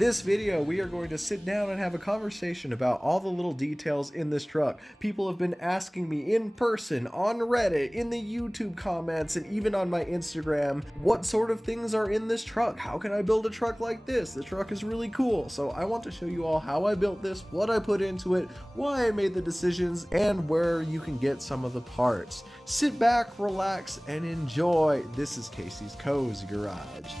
this video, we are going to sit down and have a conversation about all the little details in this truck. People have been asking me in person, on Reddit, in the YouTube comments, and even on my Instagram, what sort of things are in this truck? How can I build a truck like this? The truck is really cool. So I want to show you all how I built this, what I put into it, why I made the decisions, and where you can get some of the parts. Sit back, relax, and enjoy. This is Casey's Cozy Garage.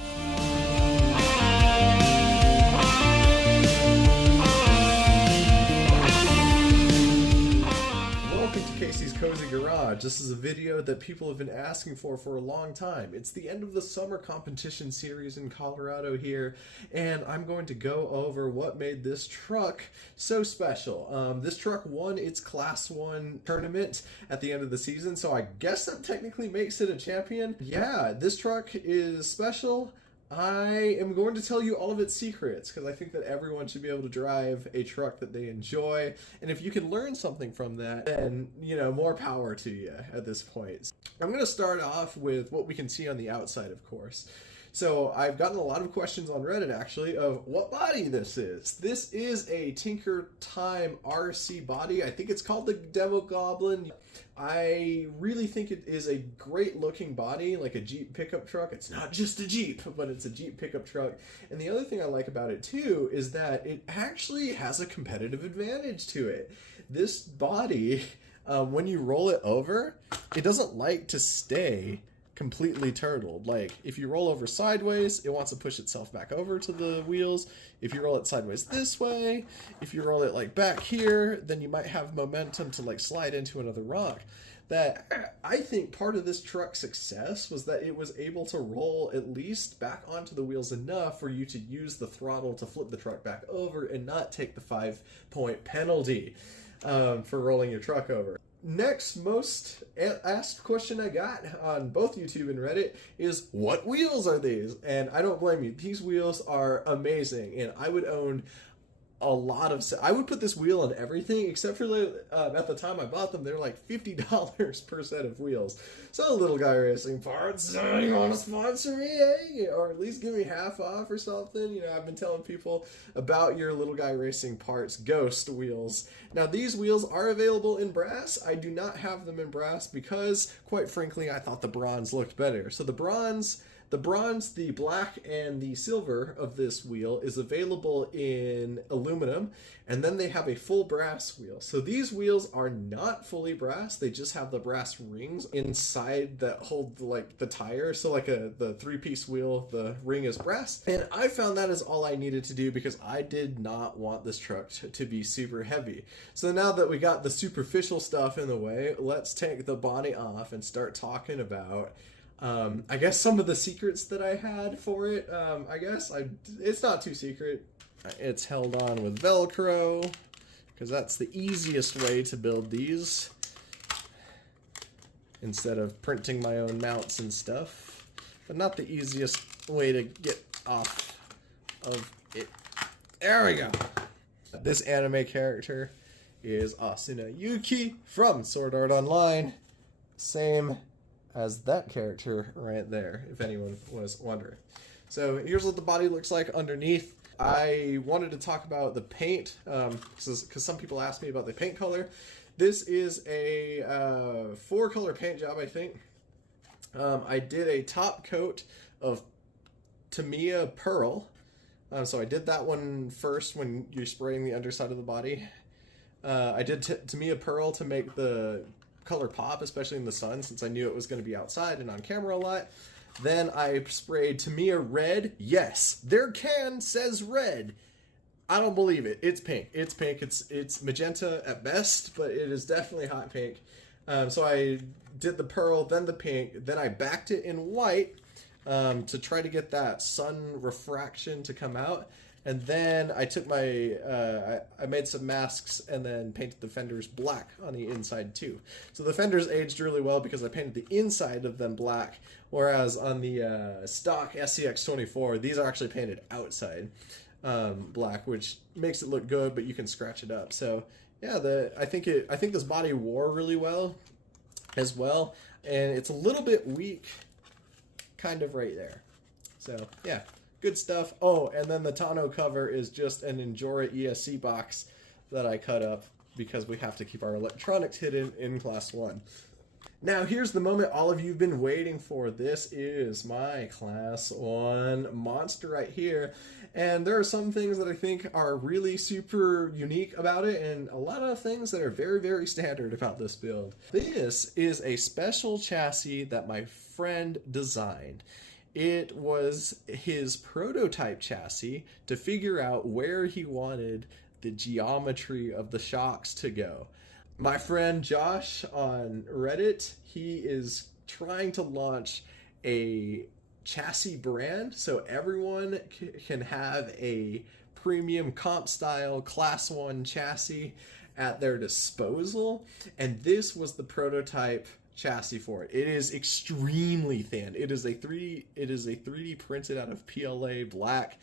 Welcome to Casey's Cozy Garage. This is a video that people have been asking for a long time. It's the end of the summer competition series in Colorado here, and I'm going to go over what made this truck so special. This truck won its Class 1 tournament at the end of the season, so I guess that technically makes it a champion. Yeah, this truck is special. I am going to tell you all of its secrets because I think that everyone should be able to drive a truck that they enjoy. And if you can learn something from that, then, you know, more power to you at this point. I'm going to start off with what we can see on the outside, of course. So I've gotten a lot of questions on Reddit actually of what body this is. This is a Tinker Time RC body. I think it's called the Demo Goblin. I really think it is a great looking body, like a Jeep pickup truck. It's not just a Jeep, but it's a Jeep pickup truck. And the other thing I like about it too is that it actually has a competitive advantage to it. This body, when you roll it over, it doesn't like to stay completely turtled. Like if you roll over sideways, it wants to push itself back over to the wheels. If you roll it sideways this way, if you roll it like back here, then you might have momentum to like slide into another rock. That I think part of this truck's success was that it was able to roll at least back onto the wheels enough for you to use the throttle to flip the truck back over and not take the 5-point penalty for rolling your truck over. Next most asked question I got on both YouTube and Reddit is, what wheels are these? And I don't blame you. These wheels are amazing, and I would own a lot of... I would put this wheel on everything, except for at the time I bought them, they're like $50 per set of wheels. So Little Guy Racing Parts, you want to sponsor me, eh? Or at least give me half off or something. You know, I've been telling people about your Little Guy Racing Parts Ghost wheels. Now these wheels are available in brass. I do not have them in brass because, quite frankly, I thought the bronze looked better. So the bronze, the black, and the silver of this wheel is available in aluminum, and then they have a full brass wheel. So these wheels are not fully brass, they just have the brass rings inside that hold like the tire. So like the 3-piece wheel, the ring is brass. And I found that is all I needed to do because I did not want this truck to be super heavy. So now that we got the superficial stuff in the way, let's take the body off and start talking about I guess some of the secrets that I had for it. It's not too secret. It's held on with Velcro because that's the easiest way to build these instead of printing my own mounts and stuff, but not the easiest way to get off of it. There we go. This anime character is Asuna Yuki from Sword Art Online. Same as that character right there, if anyone was wondering. So here's what the body looks like underneath. I wanted to talk about the paint because some people asked me about the paint color. This is a 4-color paint job, I think. I did a top coat of Tamiya Pearl. So I did that one first when you're spraying the underside of the body. I did Tamiya Pearl to make the color pop, especially in the sun, since I knew it was going to be outside and on camera a lot. Then I sprayed Tamiya Red. Yes, their can says red. I don't believe it. It's pink. It's pink. It's magenta at best, but it is definitely hot pink. So I did the pearl, then the pink, then I backed it in white to try to get that sun refraction to come out. And then I took my, I made some masks and then painted the fenders black on the inside too. So the fenders aged really well because I painted the inside of them black, whereas on the stock SCX24, these are actually painted outside black, which makes it look good, but you can scratch it up. So yeah, I think this body wore really well as well, and it's a little bit weak kind of right there. So yeah, Good stuff. Oh, and then the tonneau cover is just an Endura ESC box that I cut up because we have to keep our electronics hidden in Class 1. Now, here's the moment all of you have been waiting for. This is my Class 1 monster right here. And there are some things that I think are really super unique about it, and a lot of things that are very, very standard about this build. This is a special chassis that my friend designed. It was his prototype chassis to figure out where he wanted the geometry of the shocks to go. My friend Josh on Reddit, he is trying to launch a chassis brand so everyone can have a premium comp style Class 1 chassis at their disposal, and this was the prototype chassis for it. It is extremely thin. It is a 3D printed out of PLA black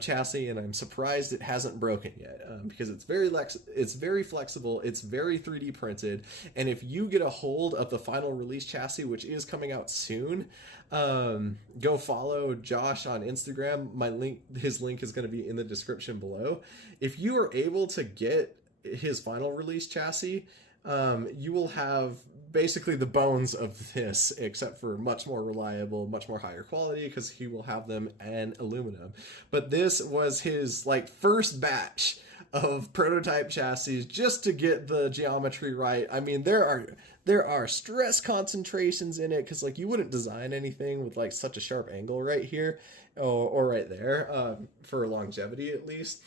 chassis, and I'm surprised it hasn't broken yet because it's very flexible, it's very 3D printed, and if you get a hold of the final release chassis, which is coming out soon, go follow Josh on Instagram. His link is going to be in the description below. If you are able to get his final release chassis, you will have basically the bones of this, except for much more reliable, much more higher quality, because he will have them in aluminum. But this was his first batch of prototype chassis just to get the geometry right. I mean, there are stress concentrations in it, because you wouldn't design anything with such a sharp angle right here or right there for longevity at least.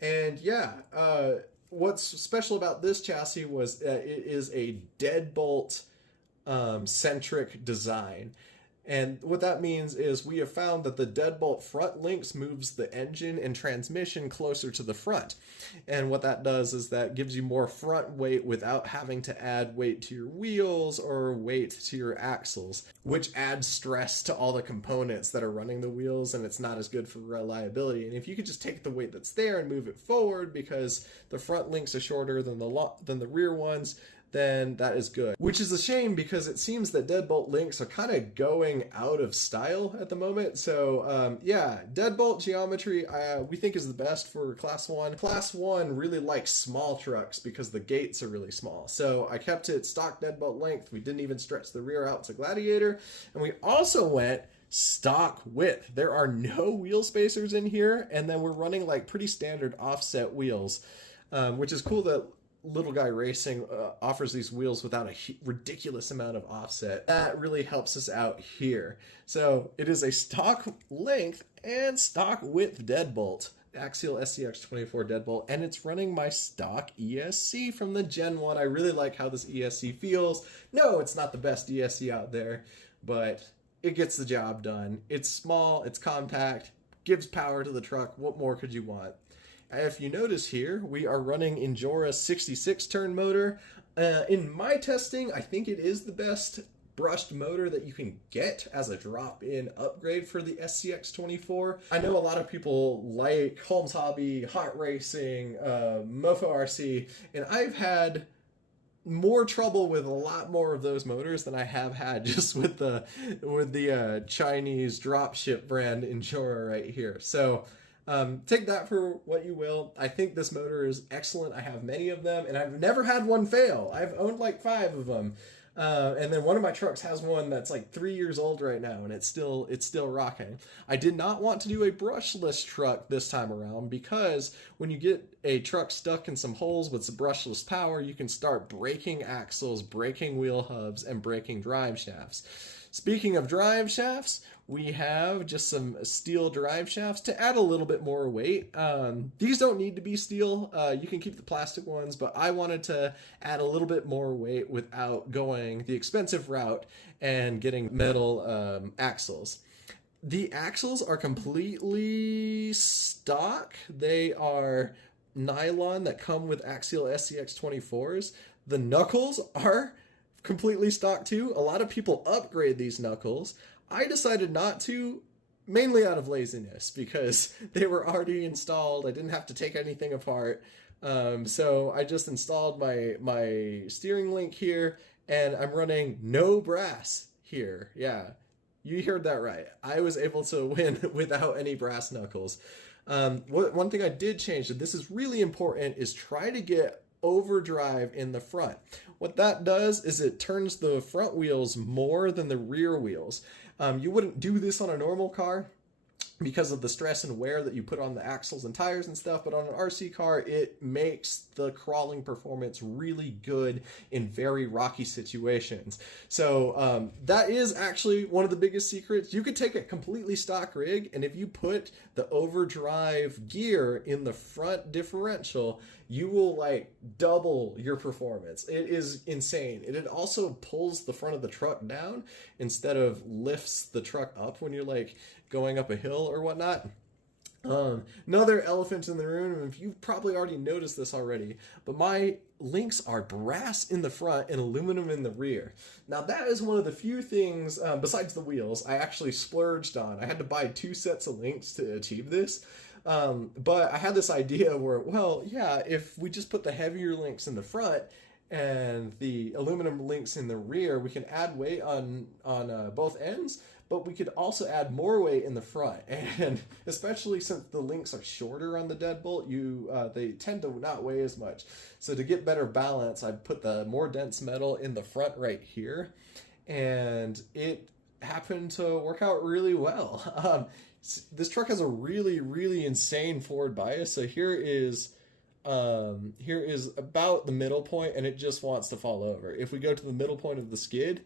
And yeah, what's special about this chassis was it is a deadbolt centric design. And what that means is we have found that the deadbolt front links moves the engine and transmission closer to the front. And what that does is that gives you more front weight without having to add weight to your wheels or weight to your axles, which adds stress to all the components that are running the wheels, and it's not as good for reliability. And if you could just take the weight that's there and move it forward, because the front links are shorter than the rear ones, then that is good. Which is a shame, because it seems that deadbolt links are kind of going out of style at the moment. So yeah, deadbolt geometry we think is the best for Class 1. Class 1 really likes small trucks because the gates are really small. So I kept it stock deadbolt length. We didn't even stretch the rear out to Gladiator. And we also went stock width. There are no wheel spacers in here, and then we're running pretty standard offset wheels, which is cool that Little Guy Racing offers these wheels without a ridiculous amount of offset. That really helps us out here. So it is a stock length and stock width deadbolt, axial SCX24 deadbolt, and it's running my stock ESC from the Gen 1. I really like how this ESC feels. No, it's not the best ESC out there, but it gets the job done. It's small, it's compact, gives power to the truck. What more could you want? If you notice here, we are running Endura's 66-turn motor. In my testing, I think it is the best brushed motor that you can get as a drop-in upgrade for the SCX24. I know a lot of people like Holmes Hobby, Hot Racing, Mofo RC, and I've had more trouble with a lot more of those motors than I have had just with the Chinese dropship brand Endura right here. So take that for what you will. I think this motor is excellent. I have many of them, and I've never had one fail. I've owned 5 of them. And then one of my trucks has one that's 3 years old right now, and it's still rocking. I did not want to do a brushless truck this time around, because when you get a truck stuck in some holes with some brushless power, you can start breaking axles, breaking wheel hubs, and breaking drive shafts. Speaking of drive shafts, we have just some steel drive shafts to add a little bit more weight. These don't need to be steel. You can keep the plastic ones, but I wanted to add a little bit more weight without going the expensive route and getting metal axles. The axles are completely stock. They are nylon that come with axial SCX24s. The knuckles are completely stock too. A lot of people upgrade these knuckles. I decided not to, mainly out of laziness, because they were already installed. I didn't have to take anything apart. So I just installed my steering link here, and I'm running no brass here. Yeah, You heard that right. I was able to win without any brass knuckles. One thing I did change, and this is really important, is try to get overdrive in the front. What that does is it turns the front wheels more than the rear wheels. You wouldn't do this on a normal car because of the stress and wear that you put on the axles and tires and stuff, but on an RC car, it makes the crawling performance really good in very rocky situations. So that is actually one of the biggest secrets. You could take a completely stock rig, and if you put the overdrive gear in the front differential, you will like double your performance. It is insane. It also pulls the front of the truck down instead of lifts the truck up when you're like going up a hill or whatnot. Another elephant in the room, and you've probably already noticed this already, but my links are brass in the front and aluminum in the rear. Now that is one of the few things, besides the wheels, I actually splurged on. I had to buy 2 sets of links to achieve this. But I had this idea where, well, yeah, if we just put the heavier links in the front and the aluminum links in the rear, we can add weight on both ends, but we could also add more weight in the front. And especially since the links are shorter on the deadbolt, they tend to not weigh as much. So to get better balance, I put the more dense metal in the front right here, and it happened to work out really well. This truck has a really, really insane forward bias. So here is about the middle point, and it just wants to fall over. If we go to the middle point of the skid,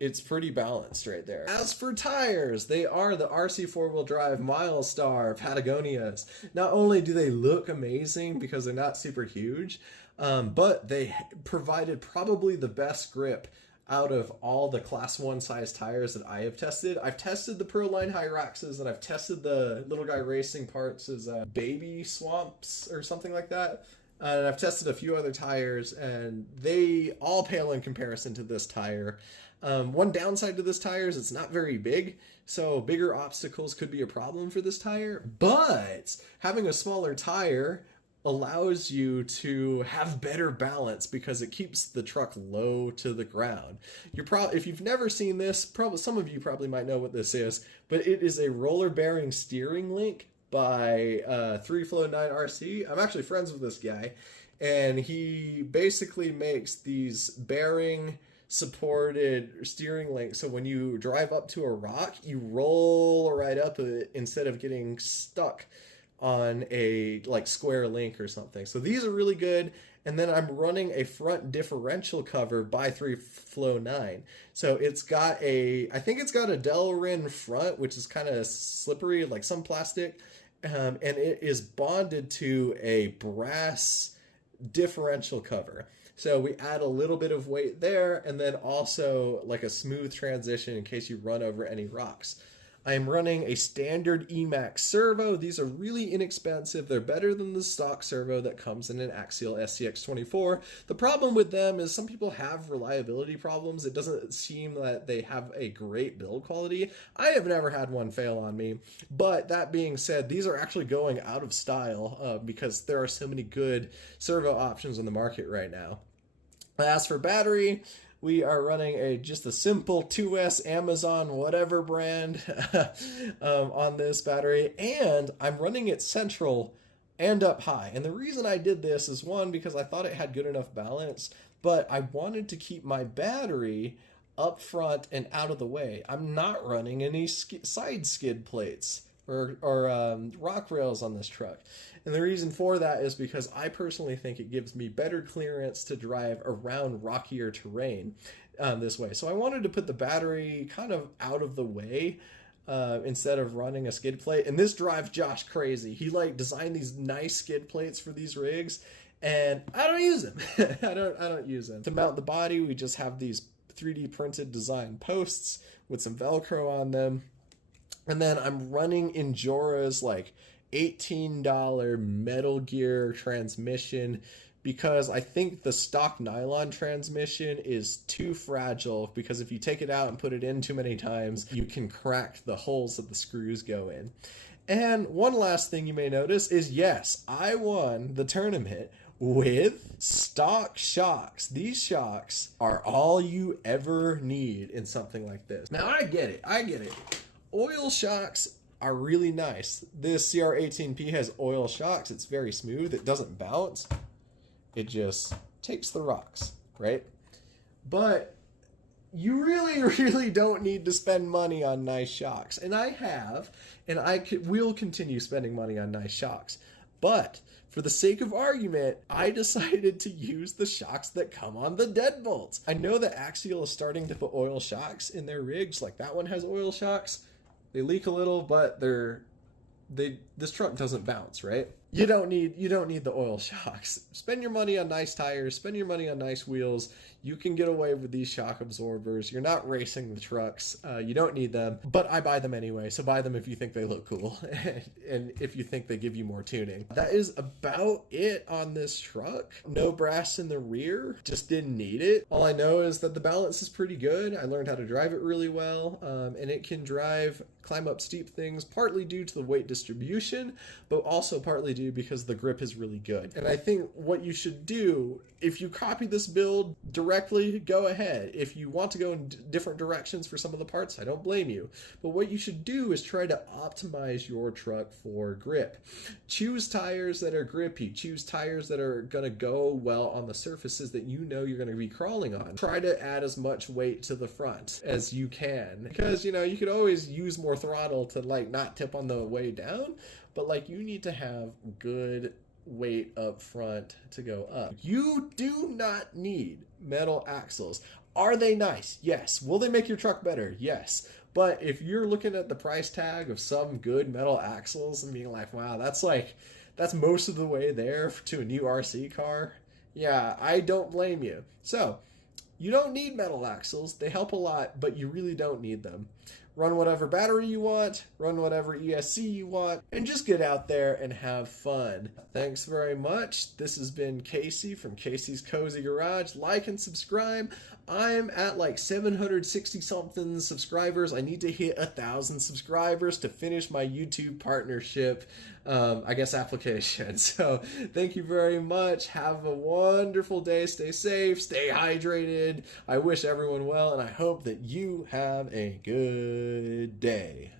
it's pretty balanced right there. As for tires, they are the RC 4-wheel drive Milestar Patagonias. Not only do they look amazing because they're not super huge, but they provided probably the best grip out of all the class 1 size tires that I have tested. I've tested the Proline Hyraxes, and I've tested the Little Guy Racing Parts as Baby Swamps or something like that. And I've tested a few other tires, and they all pale in comparison to this tire. One downside to this tire is it's not very big, so bigger obstacles could be a problem for this tire. But having a smaller tire allows you to have better balance because it keeps the truck low to the ground. If you've never seen this, some of you probably might know what this is, but it is a roller bearing steering link by 3Flow 9 RC. I'm actually friends with this guy, and he basically makes these bearing supported steering links, so when you drive up to a rock, you roll right up it instead of getting stuck on a like square link or something. So these are really good. And then I'm running a front differential cover by 3Flow 9. So I think it's got a Delrin front, which is kind of slippery, like some plastic. And it is bonded to a brass differential cover. So we add a little bit of weight there, and then also like a smooth transition in case you run over any rocks. I am running a standard Emax servo. These are really inexpensive. They're better than the stock servo that comes in an axial SCX24. The problem with them is some people have reliability problems. It doesn't seem that they have a great build quality. I have never had one fail on me. But that being said, these are actually going out of style because there are so many good servo options in the market right now. As for battery, we are running just a simple 2S Amazon whatever brand on this battery, and I'm running it central and up high. And the reason I did this is, one, because I thought it had good enough balance, but I wanted to keep my battery up front and out of the way. I'm not running any side skid plates or rock rails on this truck. And the reason for that is because I personally think it gives me better clearance to drive around rockier terrain this way. So I wanted to put the battery kind of out of the way instead of running a skid plate. And this drives Josh crazy. He designed these nice skid plates for these rigs, and I don't use them. I don't use them. To mount the body, we just have these 3D printed design posts with some Velcro on them. And then I'm running Injora's $18 Metal Gear transmission because I think the stock nylon transmission is too fragile, because if you take it out and put it in too many times, you can crack the holes that the screws go in. And one last thing you may notice is, yes, I won the tournament with stock shocks. These shocks are all you ever need in something like this. Now, I get it. Oil shocks are really nice. This CR18P has oil shocks. It's very smooth. It doesn't bounce. It just takes the rocks, right? But you really don't need to spend money on nice shocks. And I have, and will continue spending money on nice shocks. But for the sake of argument, I decided to use the shocks that come on the deadbolts. I know that Axial is starting to put oil shocks in their rigs. Like that one has oil shocks. They leak a little, but this truck doesn't bounce, right? You don't need the oil shocks. Spend your money on nice tires, spend your money on nice wheels. You can get away with these shock absorbers. You're not racing the trucks. You don't need them, but I buy them anyway. So buy them if you think they look cool and if you think they give you more tuning. That is about it on this truck. No brass in the rear, just didn't need it. All I know is that the balance is pretty good. I learned how to drive it really well, and it can climb up steep things, partly due to the weight distribution, but also partly due because the grip is really good. And I think what you should do, if you copy this build directly, go ahead. If you want to go in different directions for some of the parts, I don't blame you. But what you should do is try to optimize your truck for grip. Choose tires that are grippy. Choose tires that are going to go well on the surfaces that you know you're going to be crawling on. Try to add as much weight to the front as you can, because you could always use more throttle to not tip on the way down, but you need to have good weight up front to go up. You do not need metal axles. Are they nice? Yes. Will they make your truck better? Yes. But if you're looking at the price tag of some good metal axles and being like, wow, that's most of the way there to a new RC car, yeah, I don't blame you. So you don't need metal axles. They help a lot, but you really don't need them. Run whatever battery you want, run whatever ESC you want, and just get out there and have fun. Thanks very much. This has been Casey from Casey's Cozy Garage. Like and subscribe. I'm at 760 something subscribers. I need to hit 1,000 subscribers to finish my YouTube partnership, application. So thank you very much. Have a wonderful day. Stay safe, stay hydrated. I wish everyone well, and I hope that you have a good day.